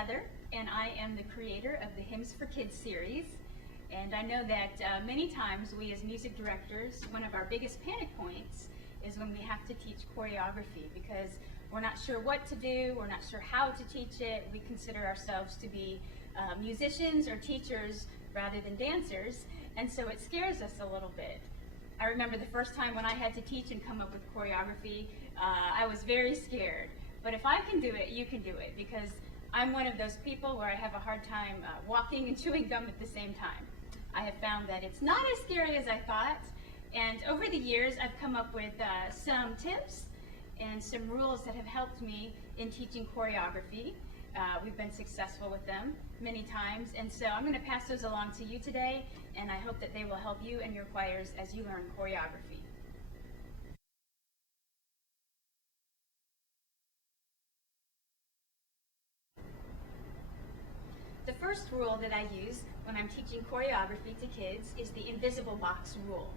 Heather, and I am the creator of the Hymns for Kids series. And I know that many times we as music directors, one of our biggest panic points is when we have to teach choreography because we're not sure what to do, we're not sure how to teach it. We consider ourselves to be musicians or teachers rather than dancers, and so it scares us a little bit. I remember the first time when I had to teach and come up with choreography, I was very scared. But if I can do it, you can do it, because I'm one of those people where I have a hard time walking and chewing gum at the same time. I have found that it's not as scary as I thought, and over the years I've come up with some tips and some rules that have helped me in teaching choreography. We've been successful with them many times, and so I'm going to pass those along to you today, and I hope that they will help you and your choirs as you learn choreography. The first rule that I use when I'm teaching choreography to kids is the invisible box rule.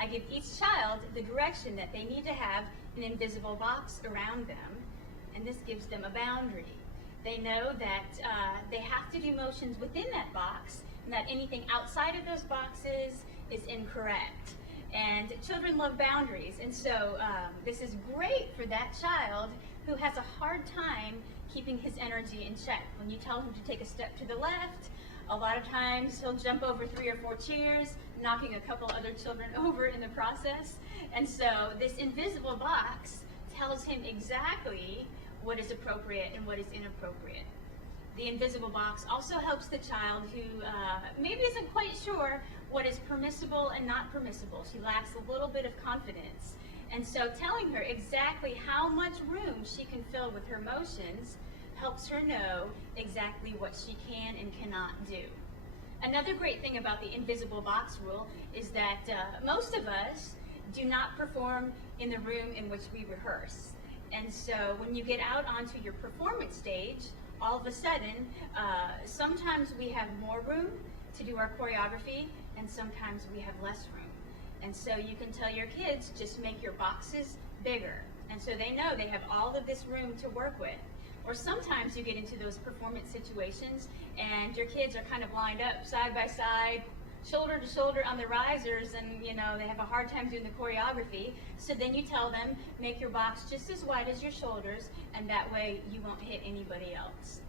I give each child the direction that they need to have an invisible box around them, and this gives them a boundary. They know that they have to do motions within that box, and that anything outside of those boxes is incorrect. And children love boundaries, and so this is great for that child who has a hard time keeping his energy in check. When you tell him to take a step to the left, a lot of times he'll jump over 3 or 4 chairs, knocking a couple other children over in the process. And so this invisible box tells him exactly what is appropriate and what is inappropriate. The invisible box also helps the child who maybe isn't quite sure what is permissible and not permissible. She lacks a little bit of confidence. And so telling her exactly how much room she can fill with her motions helps her know exactly what she can and cannot do. Another great thing about the invisible box rule is that most of us do not perform in the room in which we rehearse. And so when you get out onto your performance stage, all of a sudden, sometimes we have more room to do our choreography, and sometimes we have less room. And so you can tell your kids, just make your boxes bigger. And so they know they have all of this room to work with. Or sometimes you get into those performance situations and your kids are kind of lined up side by side, shoulder to shoulder on the risers, and they have a hard time doing the choreography. So then you tell them, make your box just as wide as your shoulders, and that way you won't hit anybody else.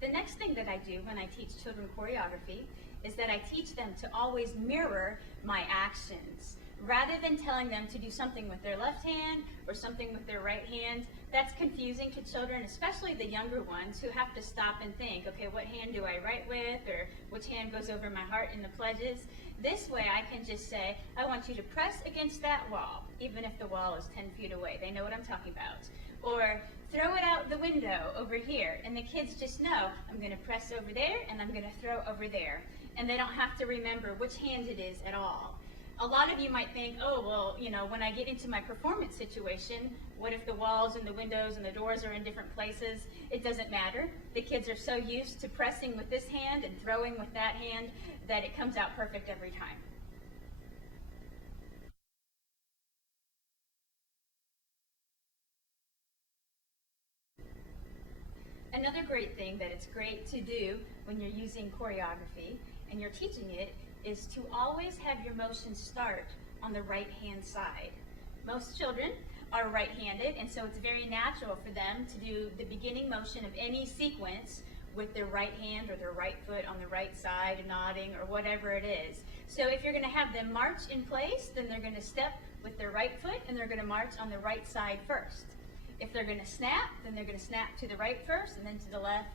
The next thing that I do when I teach children choreography is that I teach them to always mirror my actions. Rather than telling them to do something with their left hand or something with their right hand, that's confusing to children, especially the younger ones who have to stop and think, okay, what hand do I write with, or which hand goes over my heart in the pledges? This way I can just say, I want you to press against that wall, even if the wall is 10 feet away. They know what I'm talking about. Or throw it out the window over here, and the kids just know, I'm going to press over there and I'm going to throw over there. And they don't have to remember which hand it is at all. A lot of you might think, oh, well, when I get into my performance situation, what if the walls and the windows and the doors are in different places? It doesn't matter. The kids are so used to pressing with this hand and throwing with that hand that it comes out perfect every time. Another great thing that it's great to do when you're using choreography and you're teaching it is to always have your motion start on the right hand side. Most children are right-handed, and so it's very natural for them to do the beginning motion of any sequence with their right hand or their right foot on the right side, nodding, or whatever it is. So if you're going to have them march in place, then they're going to step with their right foot and they're going to march on the right side first. If they're going to snap, then they're going to snap to the right first and then to the left,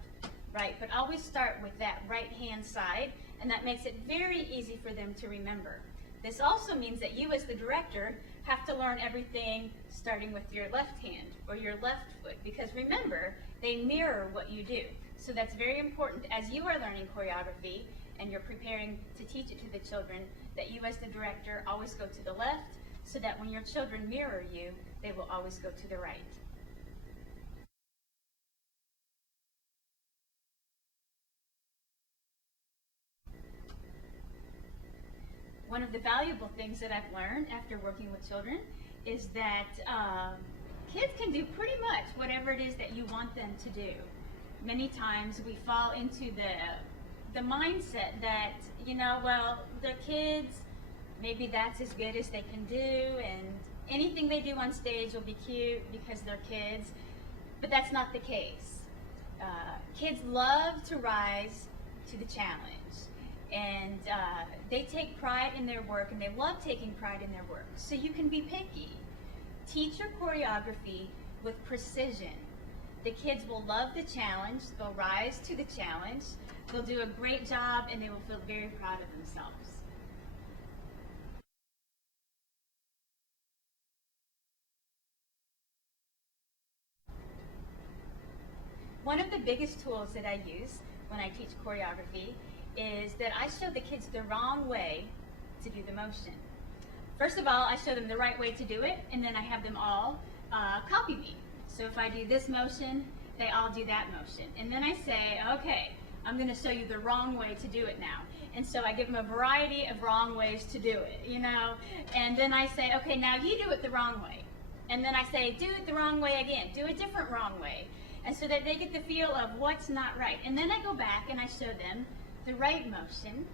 right. But always start with that right hand side, and that makes it very easy for them to remember. This also means that you as the director have to learn everything starting with your left hand or your left foot, because remember, they mirror what you do. So that's very important as you are learning choreography and you're preparing to teach it to the children, that you as the director always go to the left, so that when your children mirror you, they will always go to the right. One of the valuable things that I've learned after working with children is that kids can do pretty much whatever it is that you want them to do. Many times we fall into the mindset that, well, they're kids, maybe that's as good as they can do, and anything they do on stage will be cute because they're kids, but that's not the case. Kids love to rise to the challenge, and they take pride in their work, and they love taking pride in their work. So you can be picky. Teach your choreography with precision. The kids will love the challenge, they'll rise to the challenge, they'll do a great job, and they will feel very proud of themselves. One of the biggest tools that I use when I teach choreography is that I show the kids the wrong way to do the motion. First of all, I show them the right way to do it, and then I have them all copy me. So if I do this motion, they all do that motion. And then I say, okay, I'm going to show you the wrong way to do it now. And so I give them a variety of wrong ways to do it, And then I say, okay, now you do it the wrong way. And then I say, do it the wrong way again. Do a different wrong way. And so that they get the feel of what's not right. And then I go back and I show them the right motion.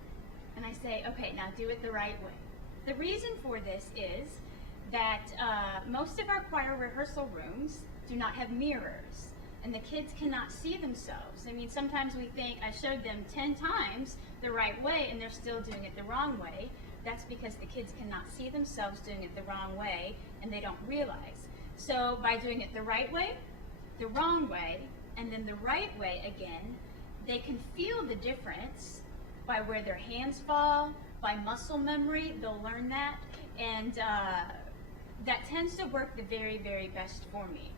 And I say, okay, now do it the right way. The reason for this is that most of our choir rehearsal rooms do not have mirrors, and the kids cannot see themselves. I mean, sometimes we think I showed them 10 times the right way and they're still doing it the wrong way. That's because the kids cannot see themselves doing it the wrong way, and they don't realize. So by doing it the right way, the wrong way, and then the right way again, they can feel the difference by where their hands fall, by muscle memory. They'll learn that, and that tends to work the very, very best for me.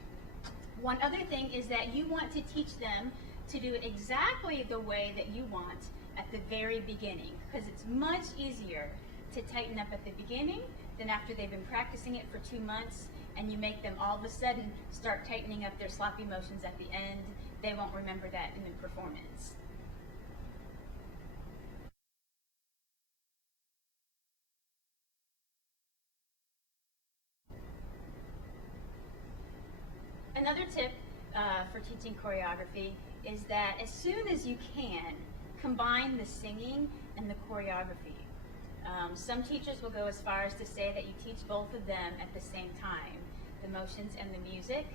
One other thing is that you want to teach them to do it exactly the way that you want at the very beginning, because it's much easier to tighten up at the beginning than after they've been practicing it for 2 months and you make them all of a sudden start tightening up their sloppy motions at the end. They won't remember that in the performance. Another tip for teaching choreography is that as soon as you can, combine the singing and the choreography. Some teachers will go as far as to say that you teach both of them at the same time, the motions and the music.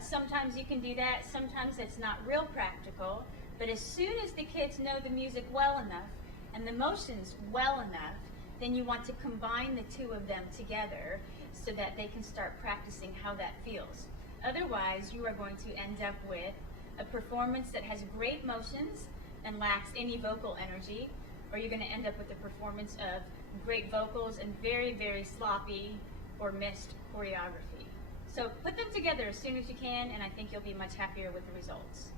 Sometimes you can do that, sometimes it's not real practical, but as soon as the kids know the music well enough and the motions well enough, then you want to combine the two of them together so that they can start practicing how that feels. Otherwise, you are going to end up with a performance that has great motions and lacks any vocal energy, or you're going to end up with a performance of great vocals and very, very sloppy or missed choreography. So put them together as soon as you can, and I think you'll be much happier with the results.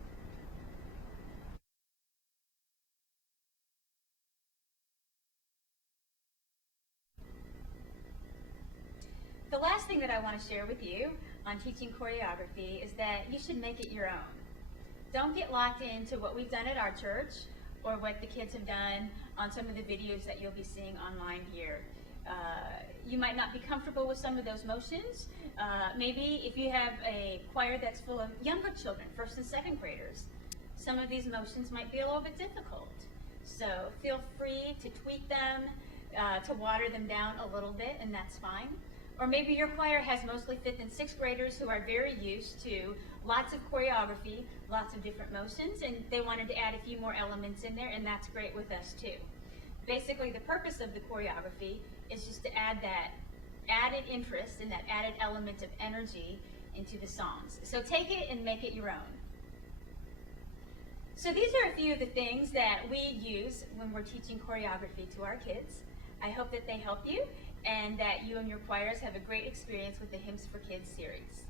The last thing that I want to share with you on teaching choreography is that you should make it your own. Don't get locked into what we've done at our church or what the kids have done on some of the videos that you'll be seeing online here. You might not be comfortable with some of those motions. Maybe if you have a choir that's full of younger children, first and second graders, some of these motions might be a little bit difficult. So feel free to tweak them, to water them down a little bit, and that's fine. Or maybe your choir has mostly 5th and 6th graders who are very used to lots of choreography, lots of different motions, and they wanted to add a few more elements in there, and that's great with us too. Basically, the purpose of the choreography is just to add that added interest and that added element of energy into the songs. So take it and make it your own. So these are a few of the things that we use when we're teaching choreography to our kids. I hope that they help you and that you and your choirs have a great experience with the Hymns for Kids series.